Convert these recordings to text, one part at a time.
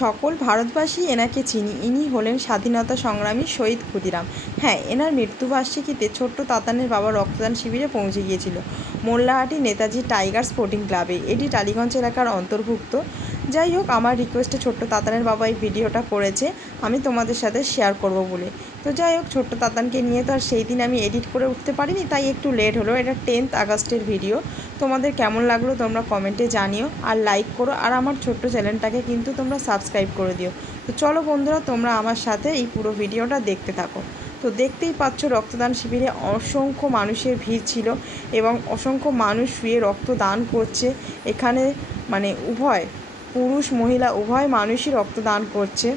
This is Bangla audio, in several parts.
সকল ভারতবাসী এনাকে চিনি। ইনি হলেন স্বাধীনতা সংগ্রামী শহীদ ক্ষুদিরাম। হ্যাঁ এনার মৃত্যুবার্ষিকীতে ছোট্ট তাতানের বাবা রক্তদান শিবিরে পৌঁছে গিয়েছিল। মোল্লাহাটি নেতাজি টাইগার স্পোর্টিং ক্লাবে। এটি টালিগঞ্জ এলাকার অন্তর্ভুক্ত। যাই হোক, আমার রিকোয়েস্টে ছোট্ট তাতানের বাবা এই ভিডিওটা করেছে, আমি তোমাদের সাথে শেয়ার করব বলে। তো যাই হোক, ছোট্ট তাতানকে নিয়ে তো আর সেই দিন আমি এডিট করে উঠতে পারিনি, তাই একটু লেট হলো। এটা টেন্থ আগস্টের ভিডিও তোমাদের কেমন লাগল তোমরা কমেন্টে জানিও, আর লাইক করো, আর আমার ছোট্ট চ্যানেলটাকে কিন্তু তোমরা সাবস্ক্রাইব করে দিও। তো চলো বন্ধুরা, তোমরা আমার সাথে এই পুরো ভিডিওটা দেখতে থাকো। তো দেখতেই পাচ্ছ, রক্তদান শিবিরে অসংখ্য মানুষের ভিড় ছিল এবং অসংখ্য মানুষ শুয়ে রক্তদান করছে। এখানে মানে উভয় পুরুষ, মহিলা, উভয় মানুষই রক্তদান করছে।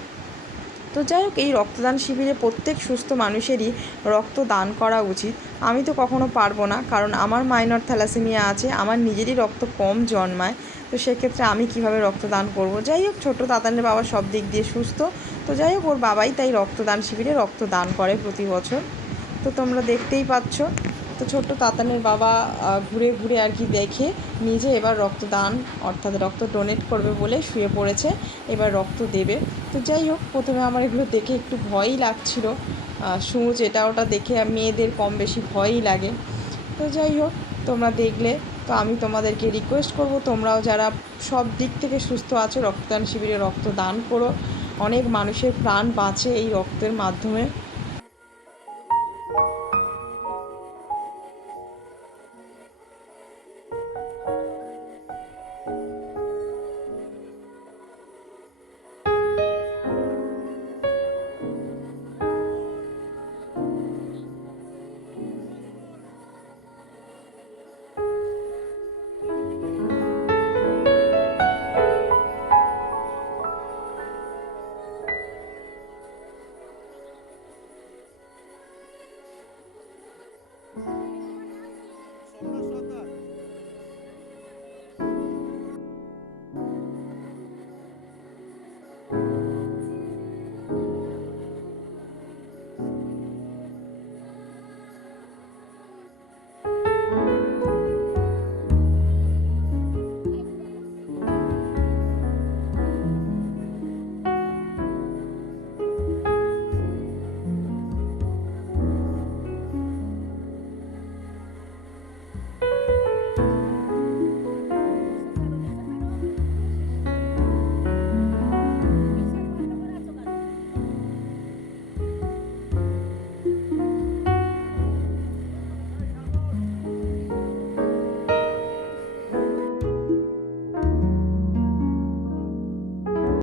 তো যাই হোক, এই রক্তদান শিবিরে প্রত্যেক সুস্থ মানুষেরই রক্ত দান করা উচিত। আমি তো কখনো পারব না, কারণ আমার মাইনর থ্যালাসেমিয়া আছে, আমার নিজেরই রক্ত কম জন্মায়। তো সেক্ষেত্রে আমি কীভাবে রক্তদান করব? যাই হোক ছোটো তাতানের বাবা সব দিক দিয়ে সুস্থ। তো যাই হোক, ওর বাবাই তাই রক্তদান শিবিরে রক্তদান করে প্রতি বছর। তো তোমরা দেখতেই পাচ্ছ। তো ছোট্ট তাতানের বাবা ঘুরে ঘুরে আর কি দেখে নিজে এবার রক্তদান, অর্থাৎ রক্ত ডোনেট করবে বলে শুয়ে পড়েছে, এবার রক্ত দেবে। তো যাই হোক, প্রথমে আমার এগুলো দেখে একটু ভয়ই লাগছিল। সূচ এটা ওটা দেখে মেয়েদের কম বেশি ভয়ই লাগে। তো যাই হোক, তোমরা দেখলে, তো আমি তোমাদেরকে রিকোয়েস্ট করব, তোমরাও যারা সব দিক থেকে সুস্থ আছো, রক্তদান শিবিরে রক্ত দান করো। অনেক মানুষের প্রাণ বাঁচে এই রক্তের মাধ্যমে।